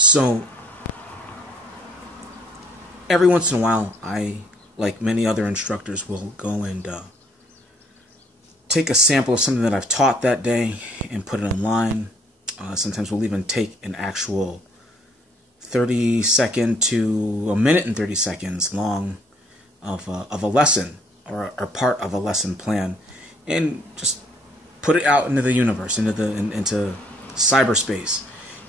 So every once in a while, I, like many other instructors, will go and take a sample of something that I've taught that day and put it online. Sometimes we'll even take an actual 30-second to a minute and 30 seconds long of a lesson or part of a lesson plan, and just put it out into the universe, into cyberspace.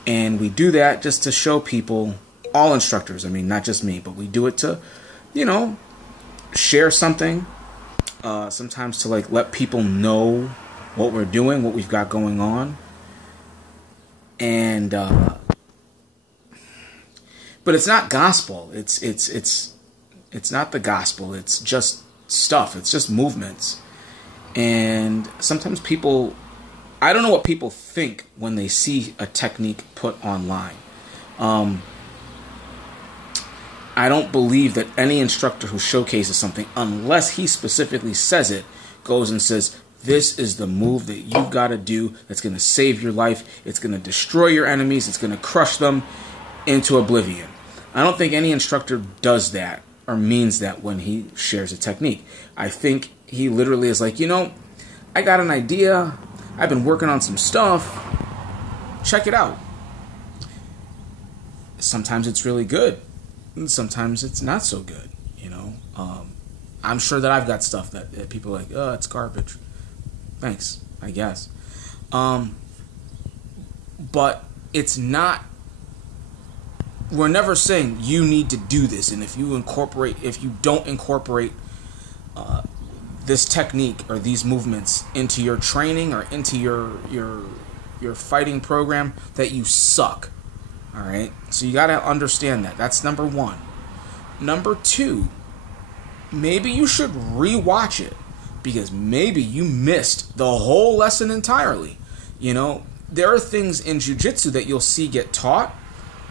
And we do that just to show people, all instructors, I mean, not just me, but we do it to, share something. Sometimes to let people know what we're doing, what we've got going on. And but it's not gospel. It's not the gospel. It's just stuff. It's just movements. And sometimes people, I don't know what people think when they see a technique put online. I don't believe that any instructor who showcases something, unless he specifically says it, goes and says, this is the move that you've got to do that's going to save your life. It's going to destroy your enemies. It's going to crush them into oblivion. I don't think any instructor does that or means that when he shares a technique. I think he literally is like, I got an idea. I've been working on some stuff. Check it out. Sometimes it's really good. And sometimes it's not so good, I'm sure that I've got stuff that people are like, oh, it's garbage. Thanks, I guess. But it's not, we're never saying you need to do this, and if you don't incorporate this technique or these movements into your training or into your fighting program, that you suck. All right, so you got to understand that. That's number one. Number two, maybe you should rewatch it, because maybe you missed the whole lesson entirely. There are things in jiu-jitsu that you'll see get taught,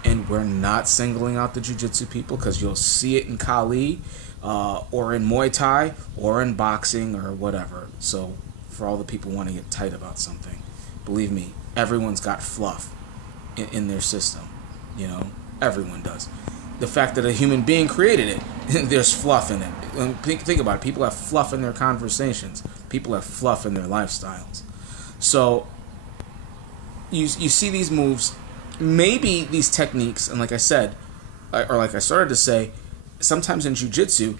and we're not singling out the jiu-jitsu people, because you'll see it in Kali or in Muay Thai or in boxing or whatever. So for all the people who want to get tight about something, believe me, everyone's got fluff in their system. Everyone does. The fact that a human being created it, there's fluff in it. Think about it. People have fluff in their conversations. People have fluff in their lifestyles. So you see these moves, maybe these techniques, and like I said, or like I started to say, sometimes in jiu-jitsu,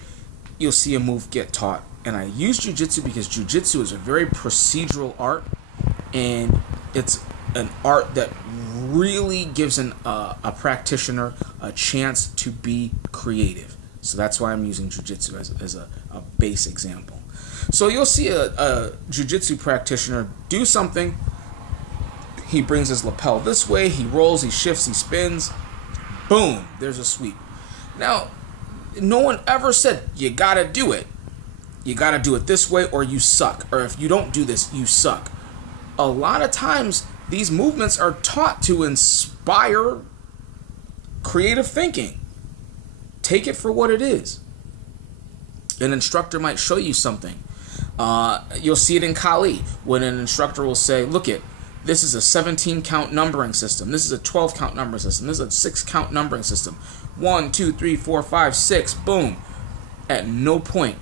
you'll see a move get taught. And I use jiu-jitsu because jiu-jitsu is a very procedural art, and it's an art that really gives a practitioner a chance to be creative. So that's why I'm using jiu-jitsu as a base example. So you'll see a jiu-jitsu practitioner do something. He brings his lapel this way, he rolls, he shifts, he spins. Boom, there's a sweep. Now, no one ever said you gotta do it. You gotta do it this way or you suck. Or if you don't do this, you suck. A lot of times, these movements are taught to inspire creative thinking. Take it for what it is. An instructor might show you something. You'll see it in Kali, when an instructor will say, look it, this is a 17-count numbering system. This is a 12-count numbering system. This is a 6-count numbering system. 1, 2, 3, 4, 5, 6, boom. At no point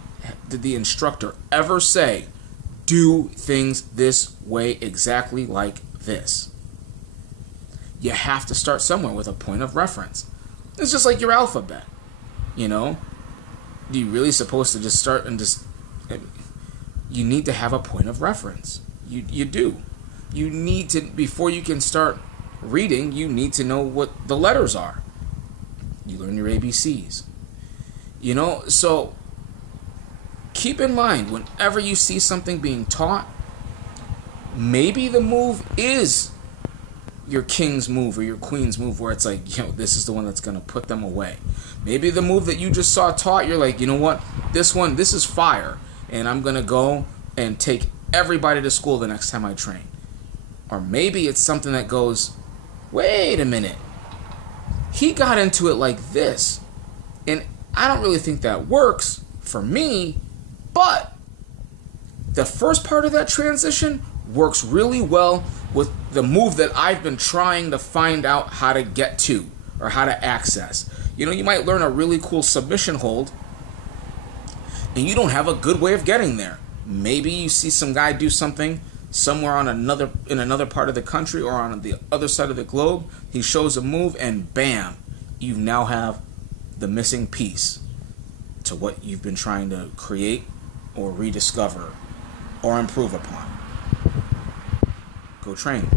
did the instructor ever say, do things this way exactly like this. You have to start somewhere with a point of reference. It's just like your alphabet. Are you really supposed to just start and just... You need to have a point of reference. You do. You need to, before you can start reading, you need to know what the letters are. You learn your ABCs. So keep in mind, whenever you see something being taught, maybe the move is your king's move or your queen's move, where it's like, this is the one that's going to put them away. Maybe the move that you just saw taught, you're like, you know what, this is fire, and I'm going to go and take everybody to school the next time I train. Or maybe it's something that goes, wait a minute, he got into it like this, and I don't really think that works for me, but the first part of that transition works really well with the move that I've been trying to find out how to get to or how to access. You know, you might learn a really cool submission hold and you don't have a good way of getting there. Maybe you see some guy do something somewhere in another part of the country or on the other side of the globe. He shows a move and bam, you now have the missing piece to what you've been trying to create or rediscover or improve upon. Go train.